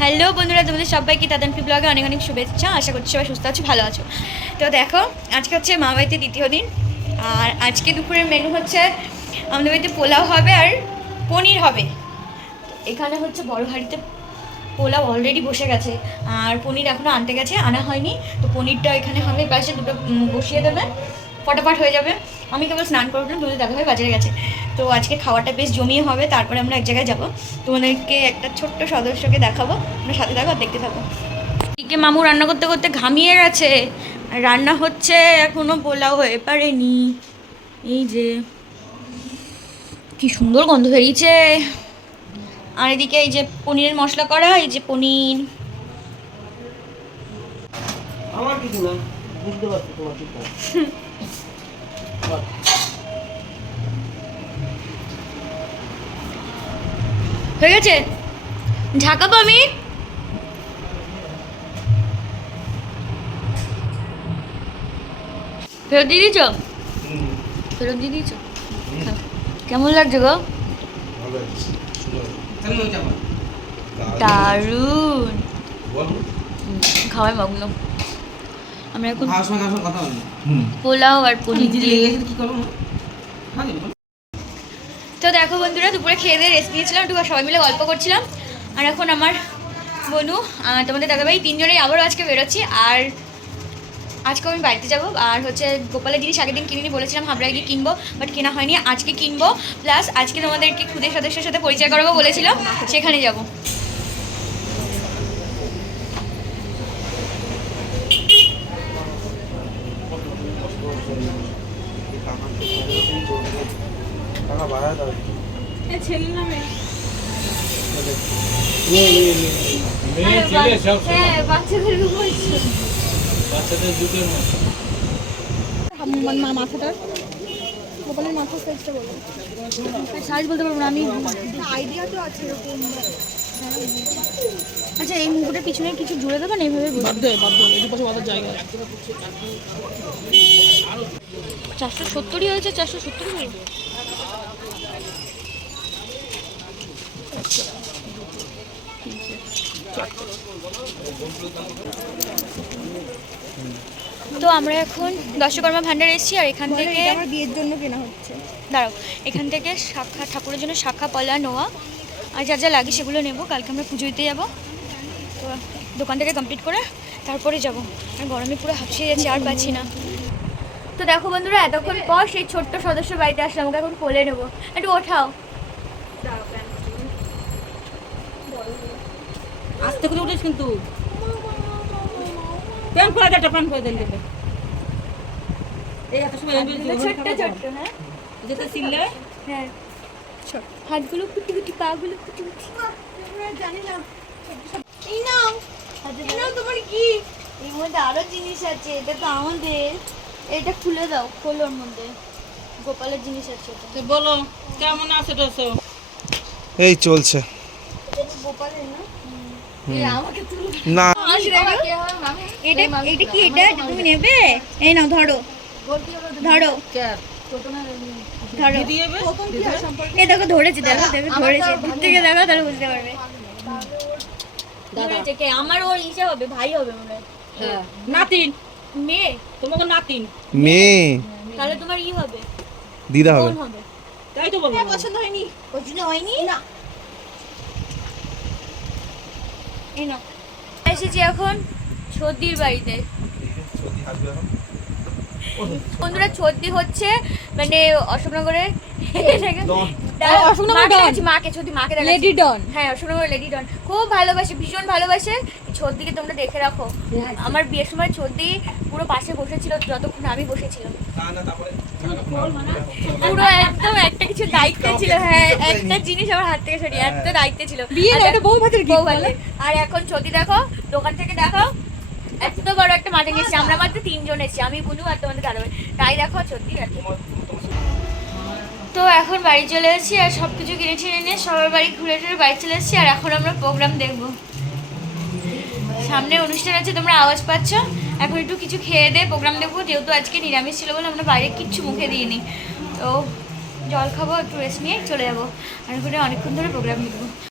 Hello বন্ধুরা, তোমাদের সবাইকে তাদানপি ব্লগে অনেক অনেক শুভেচ্ছা। আশা করছি সবাই সুস্থ আছো, ভালো আছো। তো দেখো, আজকে হচ্ছে মা বাড়িতে দ্বিতীয় দিন। আর আজকে দুপুরের মেনু হচ্ছে আমাদের বাড়িতে পোলাও হবে আর পনির হবে। এখানে হচ্ছে বড় হাঁড়িতে পোলাও অলরেডি বসে গেছে, আর পনির এখনও আনতে গেছে, আনা হয়নি। তো পনিরটা এখানে হবে, পাশে দুটো বসিয়ে দেবে, ফটাফট হয়ে যাবে। আমি কেবল স্নান করলাম, তোমাদের দাদা ভাই বাজারে গেছে। তো আজকে খাওয়াটা বেশ জমিয়ে হবে, তারপরে আমরা এক জায়গায় যাবো। তোমাদেরকে একটা ছোট্ট সদস্যকে দেখাবো, আমরা সাথে থাকো আর দেখতে থাকো। এদিকে মামু রান্না করতে করতে ঘামিয়ে গেছে, আর রান্না হচ্ছে এখনও পোলাও হয়ে পারেনি। এই যে কি সুন্দর গন্ধ বেরিয়েছে। আর এদিকে এই যে পনিরের মশলা করা, এই যে পনির। আমার কিছু না, বুঝতে পারছি তোমার কিছু। হয়ে গেছে, ঝাঁকাবো আমি। ফেরত দিয়ে দিয়েছ? ফেরত দিয়ে দিয়েছ? কেমন লাগছে গো? দারুণ, খাওয়াই মগ্ন আমরা এখন। পোলাও আর পনির দিয়ে। তো দেখো বন্ধুরা, দুপুরে খেয়ে দিয়ে রেস্ট নিয়েছিলাম, একটু সবাই মিলে গল্প করছিলাম। আর এখন আমার বনু, তোমাদের দাদাভাই, তিনজনেই আবারও আজকে বেরোচ্ছি। আর আজকে আমি বাড়িতে যাবো। আর হচ্ছে গোপালের জিনিস আগের দিন কিনে বলেছিলাম হাবড়ায় গিয়ে কিনবো, বাট কেনা হয়নি। আজকে কিনবো, প্লাস আজকে তোমাদেরকে খুদের সদস্যের সাথে পরিচয় করাবো বলেছিলাম, সেখানে যাবো। মাথাটা গোপালের মাথার সাইজটা বলো। সাইজ বলতে পারবো না আমি, আইডিয়া তো আছে এরকম। আচ্ছা এই মুকুটের পিছনে কিছু জুড়ে দেবেন এইভাবে? 470ই হয়েছে, 470ই। তো আমরা এখন দশকর্মা ভান্ডার এসেছি, আর এখান থেকে আমার বিয়ের জন্য কেনা হচ্ছে। দাঁড়াও, এখান থেকে শাখা, ঠাকুরের জন্য শাখা, পলা, নোয়া আর যা যা লাগে সেগুলো নেব। কালকে আমরা পুজো দিতে যাবো, তো দোকান থেকে কমপ্লিট করে তারপরে যাব। আর গরমে পুরো হাঁপিয়ে যাচ্ছি, আর পাচ্ছি না। তো দেখো বন্ধুরা, এতক্ষণ পর সেই ছোট্ট সদস্য বাড়িতে আসলাম, ওকে এখন কোলে নেবো। একটু ওঠাও। আস্তে করে উঠিস কিন্তু। প্যান করে দে, প্যান করে দেন দেবে। এই এত সময় ছোট্ট ছোট্ট, হ্যাঁ যেটা সিললে, হ্যাঁ ছোট হাতগুলো কুটি কুটি, পাগুলো কুটি কুটি। জানি না। এই নাও, এই নাও তোমার কি? এর মধ্যে আরো জিনিস আছে, এটা তো আমাদের। এটা খুলে দাও, খোলোর মধ্যে গোপালের জিনিস আছে। তো বলো কেমন আছে দোসো? এই চলছে গোপালের না, আমাকে না। এটা এটা কি? এটা তুমি নেবে? এই নাও, ধরো ধরো ধরো। এই দেখো ধরেছে, দেখো দেখো ধরেছে, দূর থেকে দেখো তাহলে বুঝতে পারবে। ধরেছে কে? আমার ওর ইসে হবে, ভাই হবে মনে হয়। হ্যাঁ, নাতিন। মেয়ে? তোমাকে নাতিন। মেয়ে তাহলে তোমার ই হবে, দিদা হবে। বোন হবে। তাই তো বলবো। পছন্দ হয়নি? পছন্দ হয়নি না। এই নাও। এসেছি এখন সর্দির বাড়িতে। বন্ধুরা, সর্দি হচ্ছে মানে অশোকনগরে মাকে, সর্দি মাকে লেডি ডন। হ্যাঁ, অশোকনগর লেডি ডন খুব ভালোবাসে, ভীষণ ভালোবাসে। সর্দিকে তোমরা দেখে রাখো। আমার বিয়ের সময় সর্দি পুরো পাশে বসেছিল যতক্ষণ আমি বসেছিলাম। পুরো একদম একটা কিছু দায়িত্ব ছিল। হ্যাঁ, একটা জিনিস আমার হাত থেকে সরিয়ে, এত দায়িত্ব ছিল। বউ ভাতের বউ ভাতে। আর এখন সর্দি দেখো, দোকান থেকে দেখো এত বড় একটা মাটন এসেছি। আমরা মাত্র 3 জন এসেছি, আমি বুনু আর তোমাদের দাদাভাই। তাই দেখো সত্যি। তো এখন বাড়ি চলে এসেছি, আর সব কিছু কিনে টিনে নিয়ে সবার বাড়ি ঘুরে টুরে বাড়ি চলে এসেছি। আর এখন আমরা প্রোগ্রাম দেখবো, সামনে অনুষ্ঠান আছে, তোমরা আওয়াজ পাচ্ছ। এখন একটু কিছু খেয়ে দিয়ে প্রোগ্রাম দেখবো, যেহেতু আজকে নিরামিষ ছিল বলে আমরা বাইরে কিচ্ছু মুখে দিইনি। তো জল খাবো, একটু রেস্ট নিয়ে চলে যাবো। আর ওখানে অনেকক্ষণ ধরে প্রোগ্রাম দেখবো।